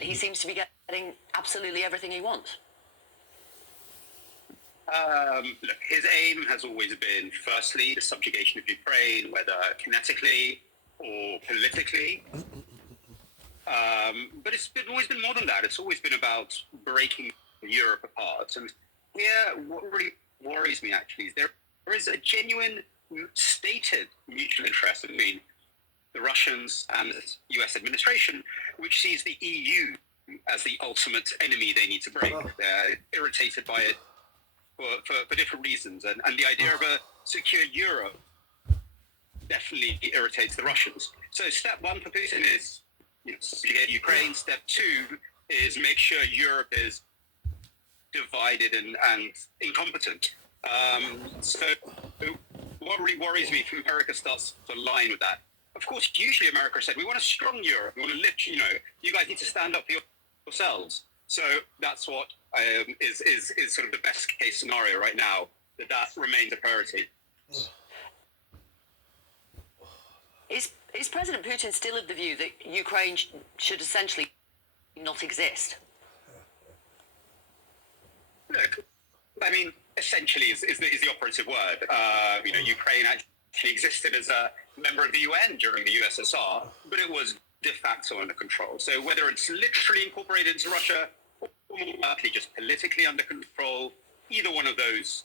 He seems to be getting absolutely everything he wants. Look, his aim has always been, firstly, the subjugation of Ukraine, whether kinetically or politically. But always been more than that. It's always been about breaking Europe apart. And here, what really worries me, actually, is there is a genuine stated mutual interest between the Russians and the US administration, which sees the EU as the ultimate enemy they need to break. They're irritated by it for different reasons. And the idea of a secure Europe definitely irritates the Russians. So step one for Putin is subjugate Ukraine. Step two is make sure Europe is divided and incompetent. So what really worries me if America starts to align with that. Of course, usually America said, we want a strong Europe. We want to lift, you guys need to stand up for yourselves. So that's what is sort of the best case scenario right now, that remains a priority. Is President Putin still of the view that Ukraine should essentially not exist? Look, I mean, essentially is the operative word. Ukraine actually existed as a member of the UN during the USSR, but it was de facto under control. So whether it's literally incorporated into Russia or likely just politically under control, either one of those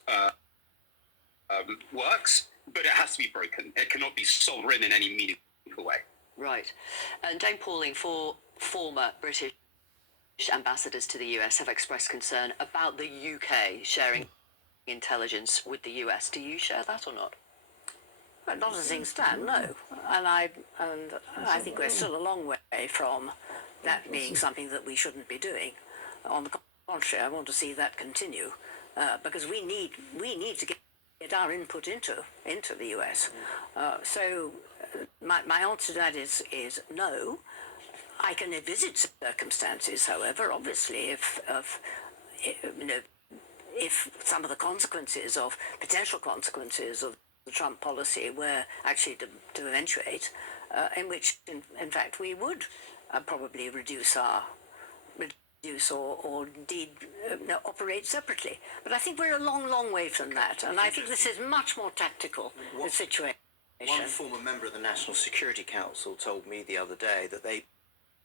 works, but it has to be broken. It cannot be sovereign in any meaningful way. Right. And Dame Pauling, former British ambassadors to the US have expressed concern about the UK sharing intelligence with the US. Do you share that or not? Well, not as things stand, no. And I think we're still a long way from that being something that we shouldn't be doing. On the contrary, I want to see that continue, because we need to get our input into the US. So my answer to that is no. I can envisage circumstances, however, obviously, if some of the potential consequences of the Trump policy were actually to eventuate, in which, in fact, we would probably reduce or indeed operate separately. But I think we're a long, long way from that, and I think this is much more tactical situation. One former member of the National Security Council told me the other day that they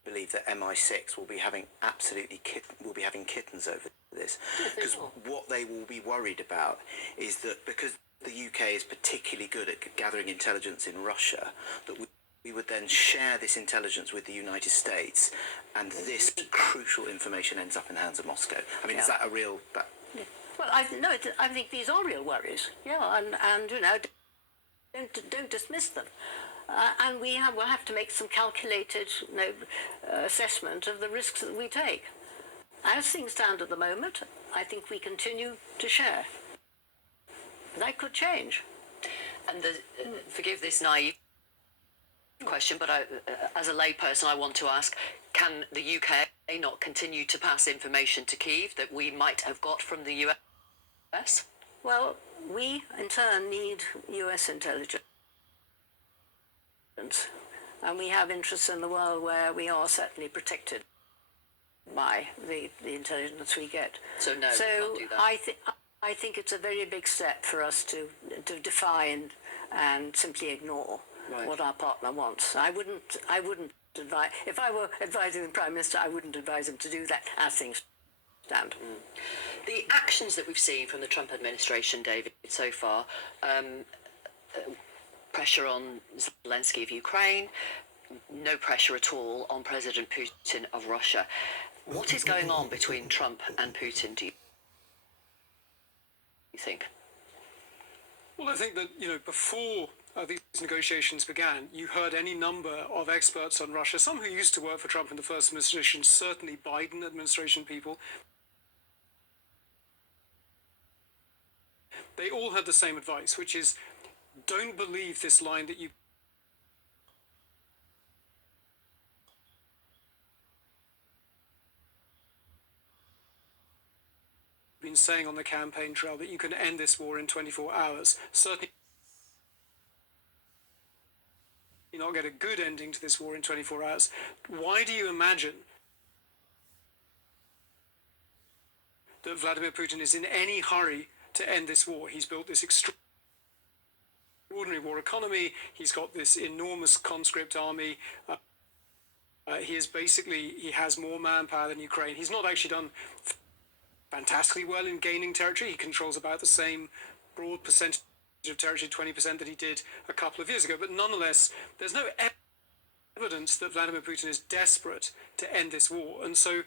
believe that MI6 will be having kittens over this, because what they will be worried about is that because the UK is particularly good at gathering intelligence in Russia, that we would then share this intelligence with the United States, and this crucial information ends up in the hands of Moscow. I mean, is that a real... Well, I think these are real worries. Yeah, and don't dismiss them. And we'll have to make some calculated assessment of the risks that we take. As things stand at the moment, I think we continue to share. That could change. And forgive this naive question, but as a layperson, I want to ask, can the UK not continue to pass information to Kyiv that we might have got from the US? Well, we, in turn, need US intelligence. And we have interests in the world where we are certainly protected by the intelligence we get. So no, so we can't do that. I think it's a very big step for us to defy and simply ignore what our partner wants. I wouldn't advise, if I were advising the Prime Minister, I wouldn't advise him to do that as things stand. The actions that we've seen from the Trump administration, David, so far, pressure on Zelensky of Ukraine, no pressure at all on President Putin of Russia. What is going on between Trump and Putin, do you think? Well, I think that, before these negotiations began, you heard any number of experts on Russia, some who used to work for Trump in the first administration, certainly Biden administration people. They all had the same advice, which is, don't believe this line that you've been saying on the campaign trail, that you can end this war in 24 hours. Certainly not get a good ending to this war in 24 hours. Why do you imagine that Vladimir Putin is in any hurry to end this war. He's built this extraordinary war economy. He's got this enormous conscript army. He has more manpower than Ukraine. He's not actually done fantastically well in gaining territory. He controls about the same broad percentage of territory, 20%, that he did a couple of years ago. But nonetheless, there's no evidence that Vladimir Putin is desperate to end this war. And so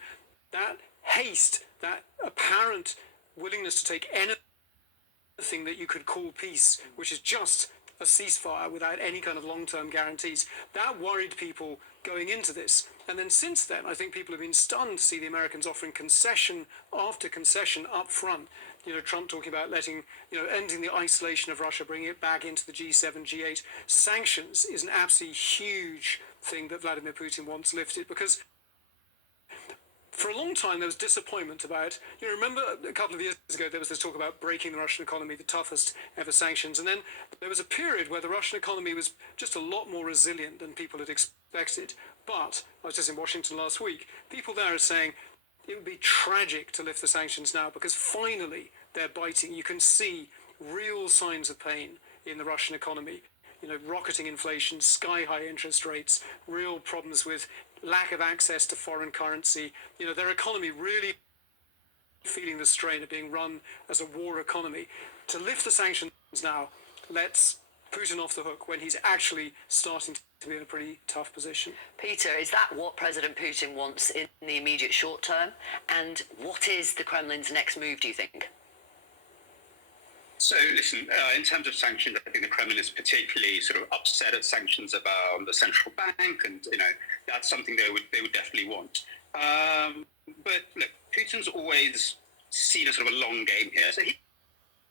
that haste, that apparent willingness to take anything that you could call peace, which is just a ceasefire without any kind of long-term guarantees, that worried people going into this. And then since then, I think people have been stunned to see the Americans offering concession after concession up front. You know, Trump talking about ending the isolation of Russia, bringing it back into the G7, G8. Sanctions is an absolutely huge thing that Vladimir Putin wants lifted, because for a long time there was disappointment about, remember a couple of years ago there was this talk about breaking the Russian economy, the toughest ever sanctions, and then there was a period where the Russian economy was just a lot more resilient than people had expected. But I was just in Washington last week, people there are saying it would be tragic to lift the sanctions now, because finally they're biting. You can see real signs of pain in the Russian economy. Rocketing inflation, sky-high interest rates, real problems with lack of access to foreign currency. Their economy really feeling the strain of being run as a war economy. To lift the sanctions now lets Putin off the hook when he's actually starting to be in a pretty tough position. Peter, is that what President Putin wants in the immediate short term? And what is the Kremlin's next move, do you think? So, listen, in terms of sanctions, I think the Kremlin is particularly sort of upset at sanctions about the central bank, and that's something they would definitely want. But look, Putin's always seen a sort of a long game here, so he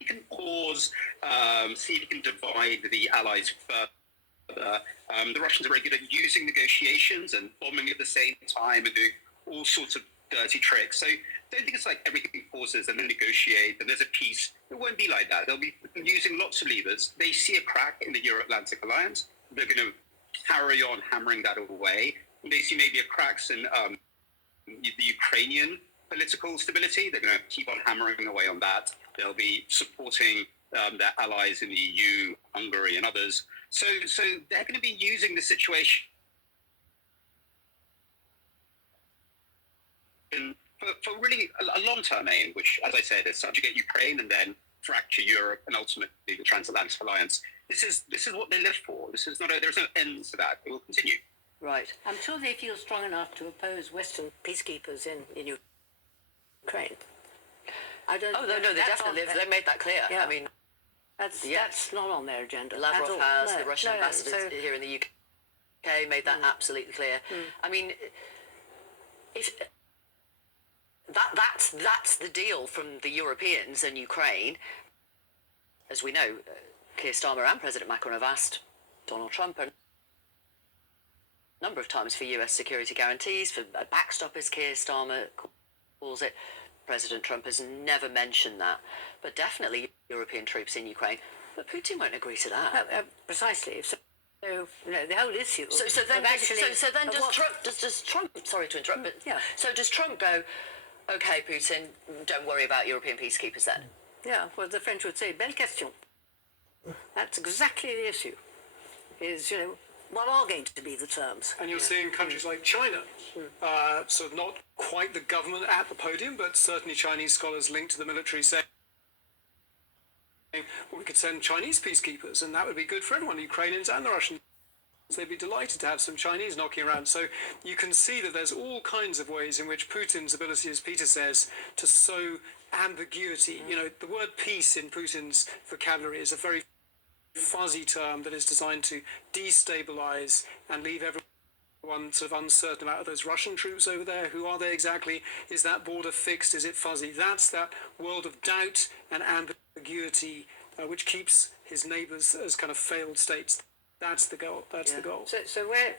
can pause, see if he can divide the allies further. The Russians are very good at using negotiations and bombing at the same time and doing all sorts of dirty tricks. So don't think it's like everything pauses and then negotiate and there's a peace. It won't be like that. They'll be using lots of levers. They see a crack in the Euro-Atlantic alliance. They're going to carry on hammering that away. They see maybe a cracks in the Ukrainian political stability. They're going to keep on hammering away on that. They'll be supporting their allies in the EU, Hungary and others. So they're going to be using the situation for really a long-term aim, which, as I said, is subjugate Ukraine and then fracture Europe and ultimately the transatlantic alliance. This is what they live for. There's no end to that. It will continue. Right. I'm sure they feel strong enough to oppose Western peacekeepers in Ukraine. I don't. Oh no, they definitely they made that clear. Yeah. I mean, that's not on their agenda. Lavrov has, the Russian ambassador here in the UK made that absolutely clear. I mean, if that's the deal from the Europeans and Ukraine. As we know, Keir Starmer and President Macron have asked Donald Trump a number of times for US security guarantees, for a backstop, as Keir Starmer calls it. President Trump has never mentioned that, but definitely European troops in Ukraine. But Putin won't agree to that. Precisely. So the whole issue. So then does Trump? Sorry to interrupt, but so does Trump go? Okay, Putin, don't worry about European peacekeepers then. Yeah, well, the French would say, belle question. That's exactly the issue. Is what are going to be the terms? And you're seeing countries like China, sort of not quite the government at the podium, but certainly Chinese scholars linked to the military saying, well, we could send Chinese peacekeepers, and that would be good for everyone, the Ukrainians and the Russians. They'd be delighted to have some Chinese knocking around. So you can see that there's all kinds of ways in which Putin's ability, as Peter says, to sow ambiguity. The word peace in Putin's vocabulary is a very fuzzy term that is designed to destabilize and leave everyone sort of uncertain about those Russian troops over there. Who are they exactly? Is that border fixed? Is it fuzzy? That's that world of doubt and ambiguity which keeps his neighbors as kind of failed states. That's the goal. That's the goal. So where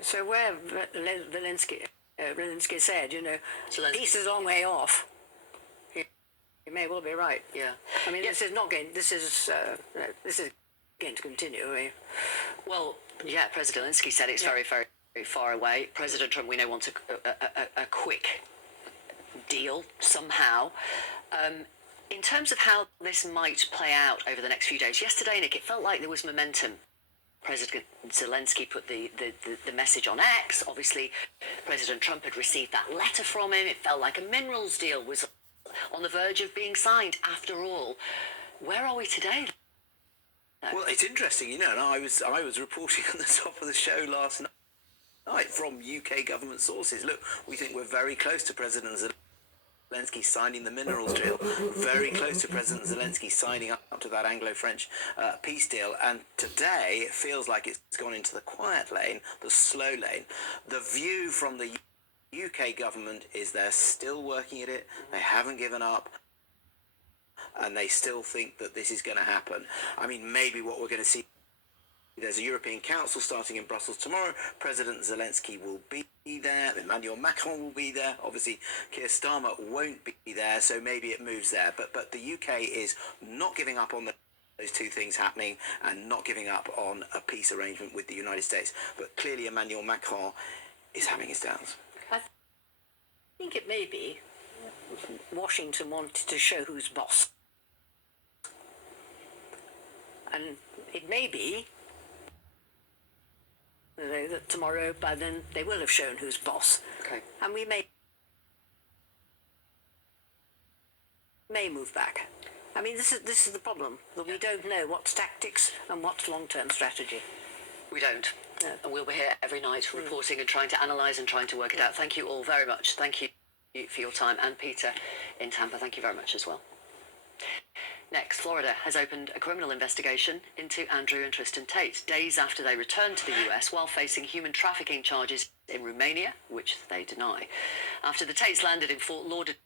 Zelensky said, peace is a long way off. He may well be right. Yeah. I mean, this is going to continue. Well, President Zelensky said it's very, very, very far away. President Trump, we know, wants a quick deal somehow. In terms of how this might play out over the next few days, yesterday, Nick, it felt like there was momentum. President Zelensky put the message on X. Obviously, President Trump had received that letter from him. It felt like a minerals deal was on the verge of being signed after all. Where are we today? Well, it's interesting, you know, and I was reporting on the top of the show last night from UK government sources. Look, we think we're very close to President Zelensky signing the minerals deal, very close to President Zelensky signing up to that Anglo-French peace deal. And today it feels like it's gone into the quiet lane, the slow lane. The view from the UK government is they're still working at it. They haven't given up. And they still think that this is going to happen. I mean, maybe what we're going to see, there's a European Council starting in Brussels tomorrow. President Zelensky will be there. Emmanuel Macron will be there. Obviously, Keir Starmer won't be there, so maybe it moves there. But the UK is not giving up on those two things happening and not giving up on a peace arrangement with the United States. But clearly, Emmanuel Macron is having his downs. I think it may be Washington wanted to show who's boss. And it may be, you know, that tomorrow, by then, they will have shown who's boss. Okay. And we may move back. I mean, this is the problem, that we don't know what's tactics and what's long-term strategy. We don't. No. And we'll be here every night reporting and trying to analyse and trying to work it out. Thank you all very much. Thank you for your time. And Peter in Tampa, thank you very much as well. Next, Florida has opened a criminal investigation into Andrew and Tristan Tate, days after they returned to the US while facing human trafficking charges in Romania, which they deny. After the Tates landed in Fort Lauderdale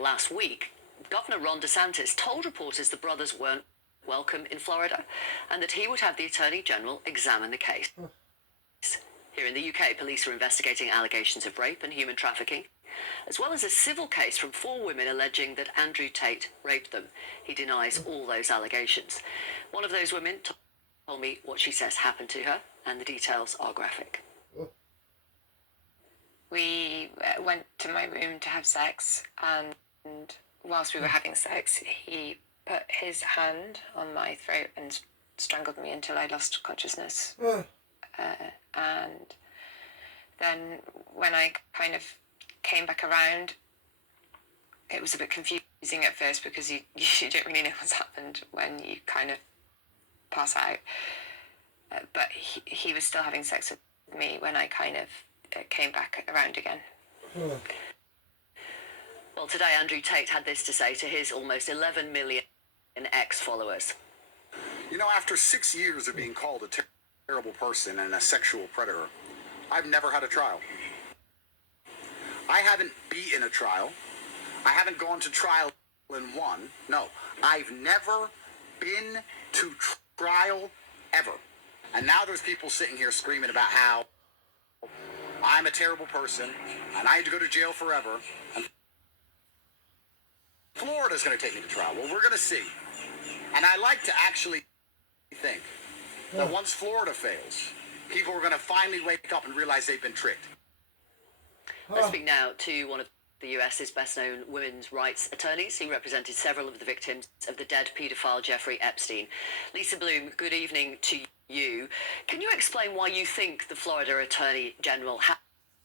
last week, Governor Ron DeSantis told reporters the brothers weren't welcome in Florida and that he would have the Attorney General examine the case. Here in the UK, police are investigating allegations of rape and human trafficking, as well as a civil case from 4 women alleging that Andrew Tate raped them. He denies all those allegations. One of those women told me what she says happened to her, and the details are graphic. We went to my room to have sex, and whilst we were having sex, he put his hand on my throat and strangled me until I lost consciousness. And then when I kind of came back around, it was a bit confusing at first because you don't really know what's happened when you kind of pass out. But he was still having sex with me when I kind of came back around again. Well, today Andrew Tate had this to say to his almost 11 million ex-followers. You know, after 6 years of being called a terrible person and a sexual predator, I've never had a trial. I haven't beaten a trial. I haven't gone to trial and won. No, I've never been to trial ever. And now there's people sitting here screaming about how I'm a terrible person and I had to go to jail forever. And Florida's going to take me to trial. Well, we're going to see. And I like to actually think that once Florida fails, people are going to finally wake up and realize they've been tricked. Let's speak now to one of the US's best-known women's rights attorneys who represented several of the victims of the dead paedophile Jeffrey Epstein. Lisa Bloom, good evening to you. Can you explain why you think the Florida Attorney General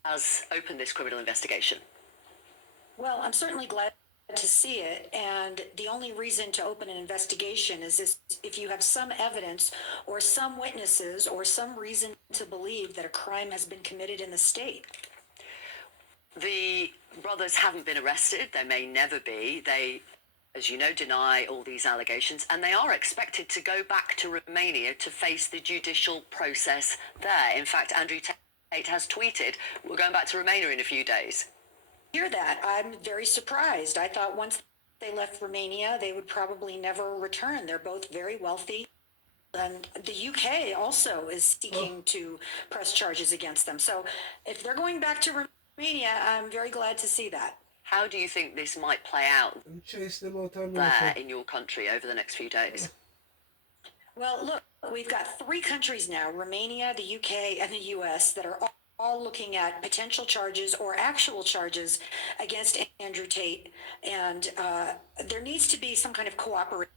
has opened this criminal investigation? Well, I'm certainly glad to see it, and the only reason to open an investigation is if you have some evidence or some witnesses or some reason to believe that a crime has been committed in the state. The brothers haven't been arrested. They may never be. They, as you know, deny all these allegations, and they are expected to go back to Romania to face the judicial process there. In fact, Andrew Tate has tweeted, we're going back to Romania in a few days. Hear that? I'm very surprised. I thought once they left Romania, they would probably never return. They're both very wealthy. And the UK also is seeking to press charges against them. So if they're going back to Romania, I'm very glad to see that. How do you think this might play out there in your country over the next few days? Well, look, we've got 3 countries now, Romania, the UK, and the US, that are all looking at potential charges or actual charges against Andrew Tate, and there needs to be some kind of cooperation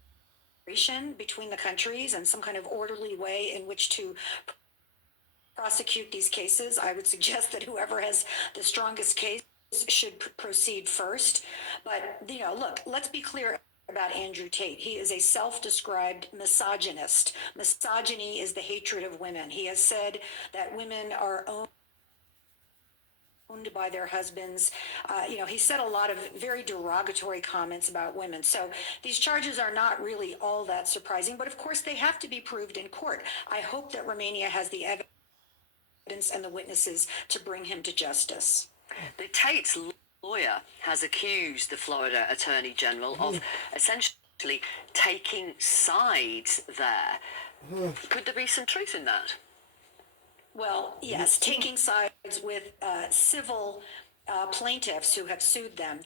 between the countries and some kind of orderly way in which to prosecute these cases. I would suggest that whoever has the strongest case should proceed first. But, you know, look, let's be clear about Andrew Tate. He is a self-described misogynist. Misogyny is the hatred of women. He has said that women are owned by their husbands. You know, he said a lot of very derogatory comments about women. So these charges are not really all that surprising, but of course they have to be proved in court. I hope that Romania has the evidence and the witnesses to bring him to justice. The Tate's lawyer has accused the Florida Attorney General of essentially taking sides there. Could there be some truth in that? Well, yes, taking sides with civil plaintiffs who have sued them.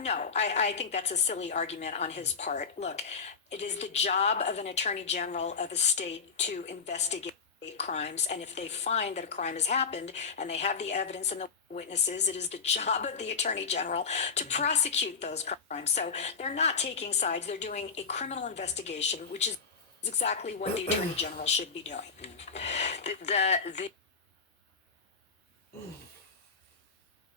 No, I think that's a silly argument on his part. Look, it is the job of an attorney general of a state to investigate crimes, and if they find that a crime has happened and they have the evidence and the witnesses, it is the job of the attorney general to prosecute those crimes. So they're not taking sides, they're doing a criminal investigation, which is exactly what the attorney general should be doing.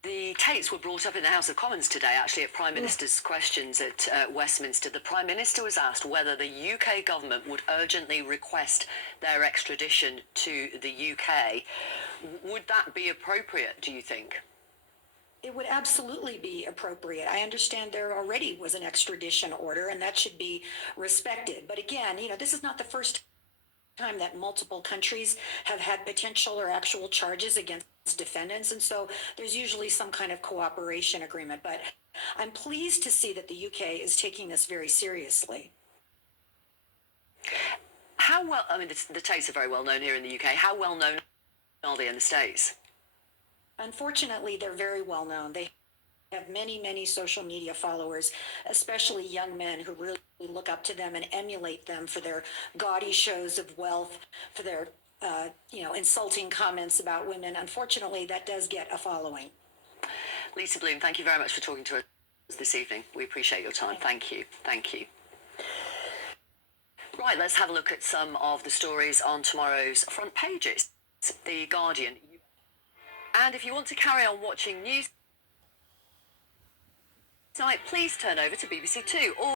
The Tates were brought up in the House of Commons today, actually, at Prime Minister's questions at Westminster. The Prime Minister was asked whether the UK government would urgently request their extradition to the UK. Would that be appropriate, do you think? It would absolutely be appropriate. I understand there already was an extradition order, and that should be respected. But again, you know, this is not the first time that multiple countries have had potential or actual charges against defendants, and so there's usually some kind of cooperation agreement. But I'm pleased to see that the UK is taking this very seriously. How well, I mean, the Tates are very well known here in the UK. How well known are they in the States? Unfortunately, they're very well known. They have many, many social media followers, especially young men who really look up to them and emulate them for their gaudy shows of wealth, for their you know, insulting comments about women. Unfortunately, that does get a following. Lisa Bloom, thank you very much for talking to us this evening. We appreciate your time. Thank you. Thank you. Right, let's have a look at some of the stories on tomorrow's front pages. The Guardian. And if you want to carry on watching news tonight, please turn over to BBC Two.